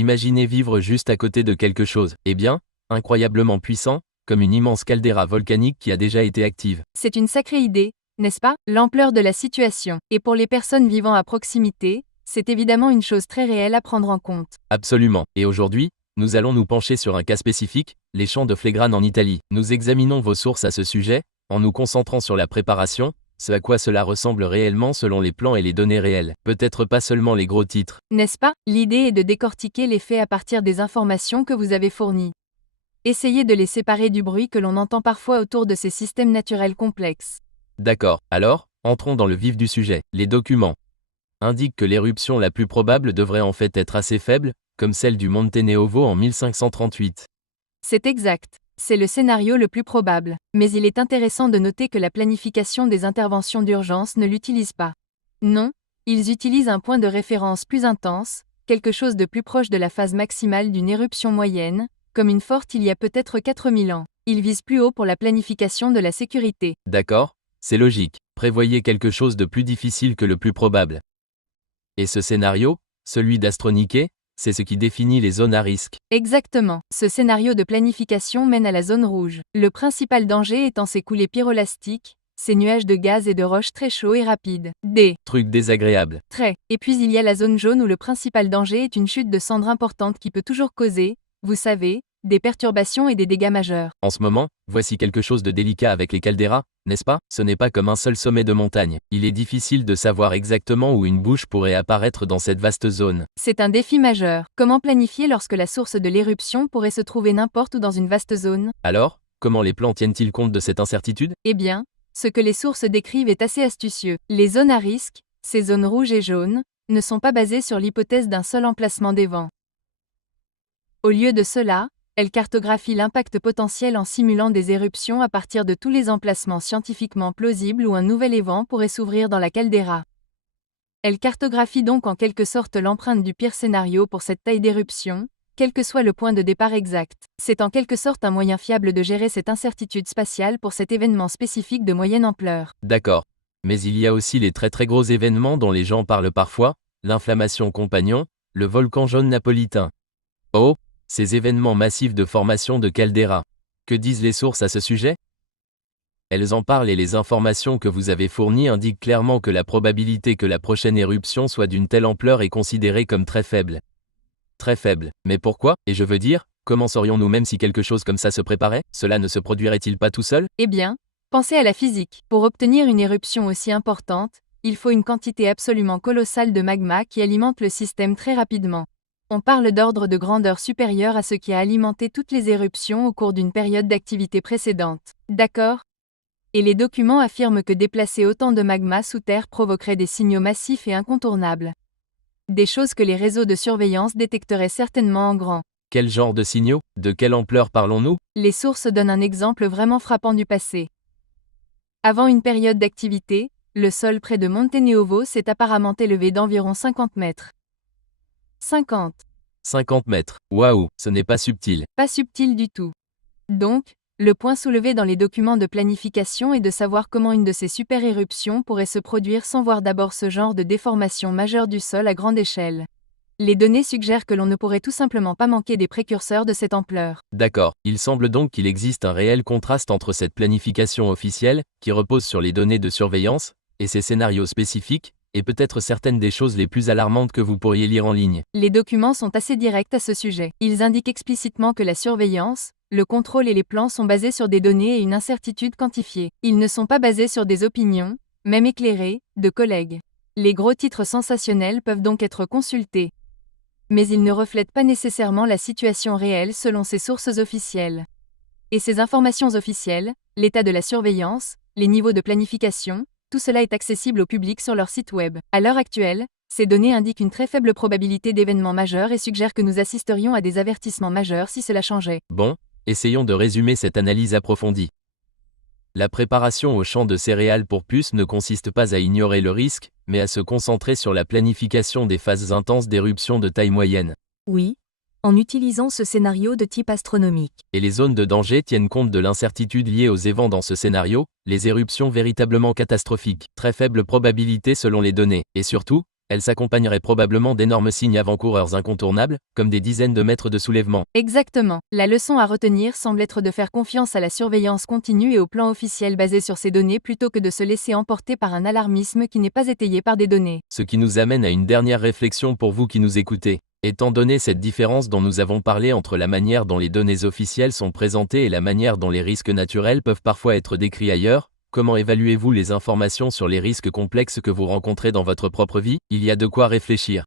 Imaginez vivre juste à côté de quelque chose, eh bien, incroyablement puissant, comme une immense caldeira volcanique qui a déjà été active. C'est une sacrée idée, n'est-ce pas? L'ampleur de la situation. Et pour les personnes vivant à proximité, c'est évidemment une chose très réelle à prendre en compte. Absolument. Et aujourd'hui, nous allons nous pencher sur un cas spécifique, les champs de Flegrane en Italie. Nous examinons vos sources à ce sujet, en nous concentrant sur la préparation, ce à quoi cela ressemble réellement selon les plans et les données réelles. Peut-être pas seulement les gros titres. N'est-ce pas? L'idée est de décortiquer les faits à partir des informations que vous avez fournies. Essayez de les séparer du bruit que l'on entend parfois autour de ces systèmes naturels complexes. D'accord. Alors, entrons dans le vif du sujet. Les documents indiquent que l'éruption la plus probable devrait en fait être assez faible, comme celle du Monte Neovo en 1538. C'est exact. C'est le scénario le plus probable. Mais il est intéressant de noter que la planification des interventions d'urgence ne l'utilise pas. Non, ils utilisent un point de référence plus intense, quelque chose de plus proche de la phase maximale d'une éruption moyenne, comme une forte il y a peut-être 4000 ans. Ils visent plus haut pour la planification de la sécurité. D'accord, c'est logique. Prévoyez quelque chose de plus difficile que le plus probable. Et ce scénario, celui d'Astroniquet, c'est ce qui définit les zones à risque. Exactement. Ce scénario de planification mène à la zone rouge. Le principal danger étant ces coulées pyrolastiques, ces nuages de gaz et de roches très chauds et rapides. Truc désagréable. Très. Et puis il y a la zone jaune où le principal danger est une chute de cendres importante qui peut toujours causer, vous savez, des perturbations et des dégâts majeurs. En ce moment, voici quelque chose de délicat avec les calderas, n'est-ce pas? Ce n'est pas comme un seul sommet de montagne. Il est difficile de savoir exactement où une bouche pourrait apparaître dans cette vaste zone. C'est un défi majeur. Comment planifier lorsque la source de l'éruption pourrait se trouver n'importe où dans une vaste zone? Alors, comment les plans tiennent-ils compte de cette incertitude? Eh bien, ce que les sources décrivent est assez astucieux. Les zones à risque, ces zones rouges et jaunes, ne sont pas basées sur l'hypothèse d'un seul emplacement des vents. Au lieu de cela, elles cartographient l'impact potentiel en simulant des éruptions à partir de tous les emplacements scientifiquement plausibles où un nouvel évent pourrait s'ouvrir dans la caldeira. Elles cartographient donc en quelque sorte l'empreinte du pire scénario pour cette taille d'éruption, quel que soit le point de départ exact. C'est en quelque sorte un moyen fiable de gérer cette incertitude spatiale pour cet événement spécifique de moyenne ampleur. D'accord. Mais il y a aussi les très gros événements dont les gens parlent parfois, l'inflammation compagnon, le volcan jaune napolitain. Oh, ces événements massifs de formation de caldeira. Que disent les sources à ce sujet? Elles en parlent et les informations que vous avez fournies indiquent clairement que la probabilité que la prochaine éruption soit d'une telle ampleur est considérée comme très faible. Très faible. Mais pourquoi? Et je veux dire, comment saurions-nous même si quelque chose comme ça se préparait? Cela ne se produirait-il pas tout seul? Eh bien, pensez à la physique. Pour obtenir une éruption aussi importante, il faut une quantité absolument colossale de magma qui alimente le système très rapidement. On parle d'ordre de grandeur supérieur à ce qui a alimenté toutes les éruptions au cours d'une période d'activité précédente. D'accord? Et les documents affirment que déplacer autant de magma sous terre provoquerait des signaux massifs et incontournables. Des choses que les réseaux de surveillance détecteraient certainement en grand. Quel genre de signaux? De quelle ampleur parlons-nous? Les sources donnent un exemple vraiment frappant du passé. Avant une période d'activité, le sol près de Monte Neovo s'est apparemment élevé d'environ 50 mètres. 50. 50 mètres. Waouh, ce n'est pas subtil. Pas subtil du tout. Donc, le point soulevé dans les documents de planification est de savoir comment une de ces super-éruptions pourrait se produire sans voir d'abord ce genre de déformation majeure du sol à grande échelle. Les données suggèrent que l'on ne pourrait tout simplement pas manquer des précurseurs de cette ampleur. D'accord, il semble donc qu'il existe un réel contraste entre cette planification officielle, qui repose sur les données de surveillance, et ces scénarios spécifiques, et peut-être certaines des choses les plus alarmantes que vous pourriez lire en ligne. Les documents sont assez directs à ce sujet. Ils indiquent explicitement que la surveillance, le contrôle et les plans sont basés sur des données et une incertitude quantifiée. Ils ne sont pas basés sur des opinions, même éclairées, de collègues. Les gros titres sensationnels peuvent donc être consultés. Mais ils ne reflètent pas nécessairement la situation réelle selon ces sources officielles. Et ces informations officielles, l'état de la surveillance, les niveaux de planification, tout cela est accessible au public sur leur site web. À l'heure actuelle, ces données indiquent une très faible probabilité d'événements majeurs et suggèrent que nous assisterions à des avertissements majeurs si cela changeait. Bon, essayons de résumer cette analyse approfondie. La préparation au champ de céréales pour puces ne consiste pas à ignorer le risque, mais à se concentrer sur la planification des phases intenses d'éruption de taille moyenne. Oui, en utilisant ce scénario de type astronomique. Et les zones de danger tiennent compte de l'incertitude liée aux évents dans ce scénario, les éruptions véritablement catastrophiques, très faible probabilité selon les données, et surtout, Elle s'accompagnerait probablement d'énormes signes avant-coureurs incontournables, comme des dizaines de mètres de soulèvement. Exactement. La leçon à retenir semble être de faire confiance à la surveillance continue et au plan officiel basé sur ces données plutôt que de se laisser emporter par un alarmisme qui n'est pas étayé par des données. Ce qui nous amène à une dernière réflexion pour vous qui nous écoutez. Étant donné cette différence dont nous avons parlé entre la manière dont les données officielles sont présentées et la manière dont les risques naturels peuvent parfois être décrits ailleurs, comment évaluez-vous les informations sur les risques complexes que vous rencontrez dans votre propre vie? Il y a de quoi réfléchir.